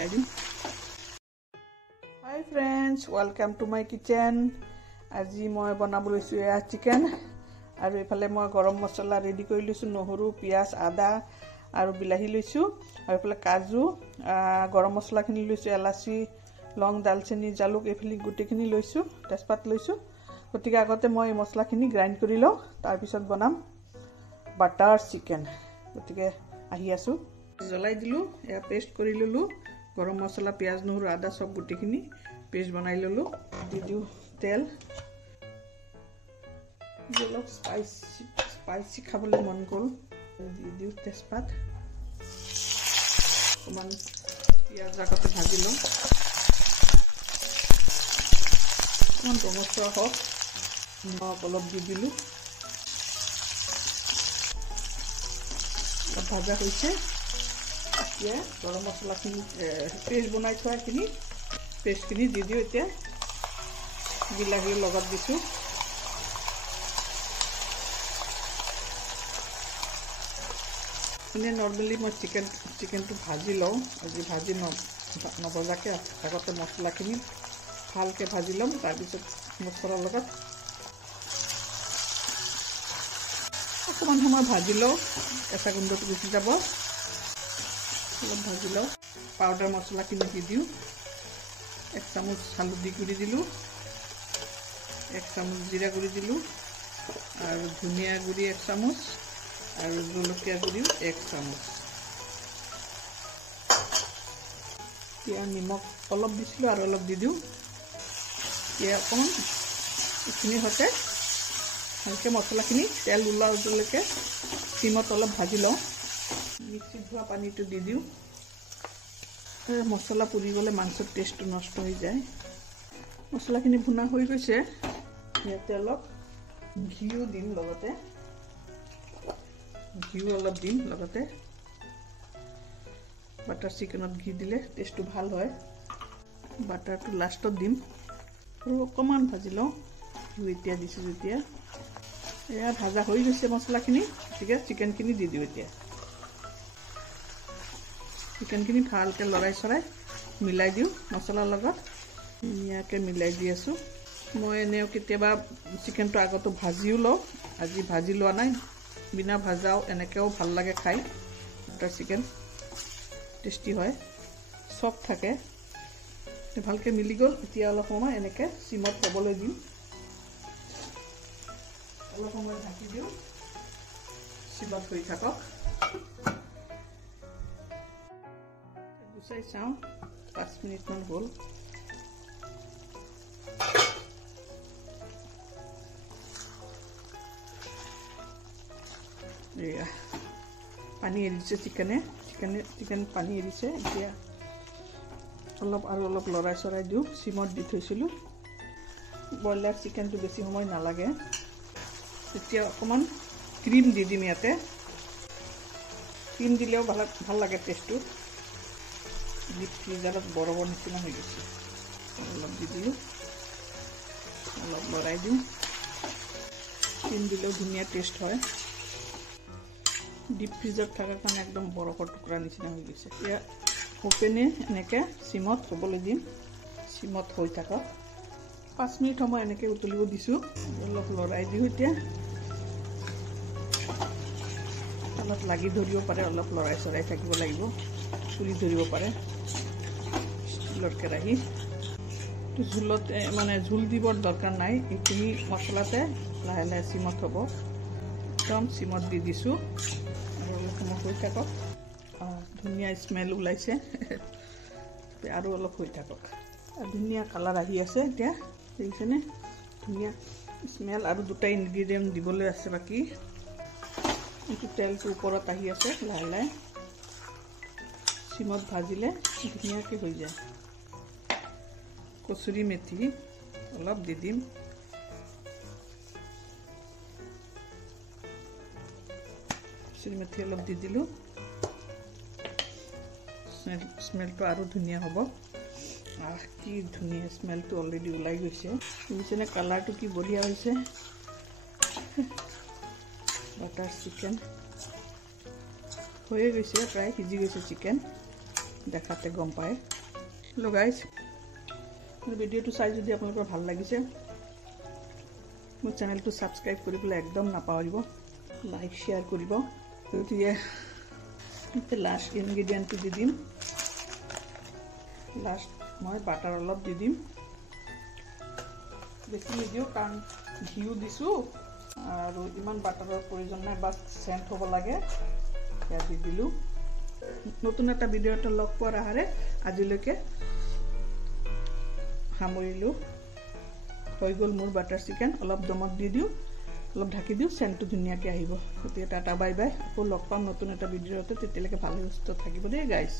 Hi friends, welcome to my kitchen. আজি মই বনাব লৈছো চিকেন আৰু এফালে মই গৰম মছলা ৰেডি কৰি লৈছো নহৰু পিয়াজ আদা আৰু বিলাহী লৈছো আৰু এফালে কাজু গৰম মছলা খিনি লৈছো এলাচি লং দালচেনি জালুক এফালে গুটিখিনি লৈছো তেজপাত লৈছো গতিকে আগতে মই মছলাখিনি গ্ৰাইন্ড কৰি লওঁ তাৰ পিছত বনাম বাটাৰ চিকেন গতিকে আহি আছো জ্বলাই দিলো এয়া পেষ্ট কৰি ললো গৰম মছলা পিয়াজ নহৰু আদা সব গুটিখিনি পেষ্ট বনাই ললো দি দিও তেল জলক স্পাইসি খাবলে মন গল দি দিও তেজপাত অকমান পিয়াজ আগতে ভাজি লওঁ অকমান ৰঙচুৱা হওক নিমখ অলপ দি দিলো ভাজা হৈছে এতিয়া গৰম মছলাখিনি পেষ্ট বনাই থোৱাখিনি পেষ্টখিনি দি দিও এতিয়া বিলাহীৰ লগত দিছো এনে নৰ্মেলি মই চিকেনটো ভাজি লওঁ আজি ভাজি নভজাকে আগতে মছলাখিনি ভালকে ভাজি লম তাৰপিছত মছলাৰ লগত অকমান সময় ভাজি লওঁ কেঁচা গোন্ধটো গুচি যাব অলপ ভাজি লওঁ পাউডাৰ মছলাখিনি দি দিওঁ 1 চামুচ হালধি গুড়ি দিলোঁ 1 চামুচ জিৰা গুড়ি দিলোঁ আৰু ধনিয়া গুড়ি 1 চামুচ আৰু জলকীয়া গুড়ি 1 চামুচ এতিয়া নিমখ অলপ দিছিলোঁ আৰু অলপ দি দিওঁ এতিয়া অকণমান এইখিনি হতে ভালকে মছলাখিনি তেল ওলাওলৈকে চিমত অলপ ভাজি লওঁ মিক্সিত ধোৱা পানীটো দি দিওঁ মছলা পুৰি গ'লে মাংসৰ টেষ্টটো নষ্ট হৈ যায় মছলাখিনি ভুনা হৈ গৈছে ইয়াতে অলপ ঘিউ দিম লগতে ঘিউ অলপ দিম লগতে বাটাৰ চিকেনত ঘি দিলে টেষ্টটো ভাল হয় বাটাৰটো লাষ্টত দিম আৰু অকমান ভাজি লওঁ ঘিউ এতিয়া দিছোঁ যেতিয়া এয়া ভাজা হৈ গৈছে মছলাখিনি গতিকে চিকেনখিনি দি দিওঁ এতিয়া চিকেনখিনি ভালকে লৰাই চৰাই মিলাই দিওঁ মছলাৰ লগত ধুনীয়াকৈ মিলাই দি আছোঁ মই এনেও কেতিয়াবা চিকেনটো আগতো ভাজিও লওঁ আজি ভাজি লোৱা নাই বিনা ভাজাও এনেকৈও ভাল লাগে খাই বাটাৰ চিকেন টেষ্টি হয় চব থাকে ভালকৈ মিলি গ'ল এতিয়া অলপ সময় এনেকৈ চিমত হ'বলৈ দিম অলপ সময় ঢাকি দিওঁ চিমত হৈ থাকক গুচাই চাওঁ 5 মিনিটমান হ'ল পানী এৰিছে চিকেন পানী এৰিছে এতিয়া অলপ লৰাই চৰাই দিওঁ চিমত দি থৈছিলোঁ ব্ৰইলাৰ চিকেনটো বেছি সময় নালাগে এতিয়া অকণমান ক্ৰীম দি দিম ইয়াতে ক্ৰীম দিলেও ভাল লাগে টেষ্টটো ডিপ ফ্ৰিজাৰত বৰফৰ নিচিনা হৈ গৈছে অলপ দি দিলোঁ অলপ লৰাই দিওঁ ক্ৰীম দিলেও ধুনীয়া টেষ্ট হয় ডিপ ফ্ৰিজত থকাৰ কাৰণে একদম বৰফৰ টুকুৰা নিচিনা হৈ গৈছে এতিয়া ওপেনে এনেকৈ চিমত হ'বলৈ দিম চিমত হৈ থাকক 5 মিনিট সময় এনেকৈ উতলিব দিছোঁ অলপ লৰাই দিওঁ এতিয়া অলপ লাগি ধৰিব পাৰে অলপ লৰাই চৰাই থাকিব লাগিব পুৰি ধৰিব পাৰে ষ্টিলৰ কেৰাহী ঝোলতে মানে ঝোল দিবৰ দৰকাৰ নাই এইখিনি মছলাতে লাহে লাহে চিমত হ'ব একদম চিমত দি দিছোঁ আৰু অলপ সময় হৈ থাকক ধুনীয়া স্মেল ওলাইছে আৰু অলপ হৈ থাকক ধুনীয়া কালাৰ আহি আছে এতিয়া দেখিছেনে ধুনীয়া স্মেল আৰু দুটা ইনগ্ৰিডিয়েণ্ট দিবলৈ আছে বাকী এইটো তেলটো ওপৰত আহি আছে লাহে লাহে চিমত ভাজিলে ধুনীয়াকৈ হৈ যায় কচুৰি মেথি অলপ দি দিম কচুৰি মেথি অলপ দি দিলোঁ স্মেলটো আৰু ধুনীয়া হ'ব কি ধুনীয়া স্মেলটো অলৰেডি ওলাই গৈছে বুজিছেনে কালাৰটো কি বঢ়িয়া হৈছে বাটাৰ চিকেন হৈয়ে গৈছে প্ৰায় সিজি গৈছে চিকেন দেখাতে গম পায়। হেল্ল' গাইজ, ভিডিঅ'টো চাই যদি আপোনালোকৰ ভাল লাগিছে মোৰ চেনেলটো ছাবস্ক্ৰাইব কৰিবলৈ একদম নাপাহৰিব, লাইক শ্বেয়াৰ কৰিব। গতিকে লাষ্ট ইনগ্ৰিডিয়েণ্টটো দি দিম। লাষ্ট মই বাটাৰ অলপ দি দিম, বেছি নিদিওঁ কাৰণ ঘিউ দিছোঁ আৰু ইমান বাটাৰৰ প্ৰয়োজন নাই, বাছ চেণ্ট হ'ব লাগে, সেয়া দি দিলোঁ। নতুন এটা ভিডিঅ' এটা লগ পোৱাৰ আহাৰে আজিলৈকে সামৰিলোঁ। হৈ গ'ল মোৰ বাটাৰ চিকেন। অলপ দমত দি দিওঁ, অলপ ঢাকি দিওঁ, চেণ্টটো ধুনীয়াকৈ আহিব। গতিকে টাটা বাই বাই, আকৌ লগ পাম নতুন এটা ভিডিঅ'তে। তেতিয়ালৈকে ভালে সুস্থ থাকিব দেই গাইজ।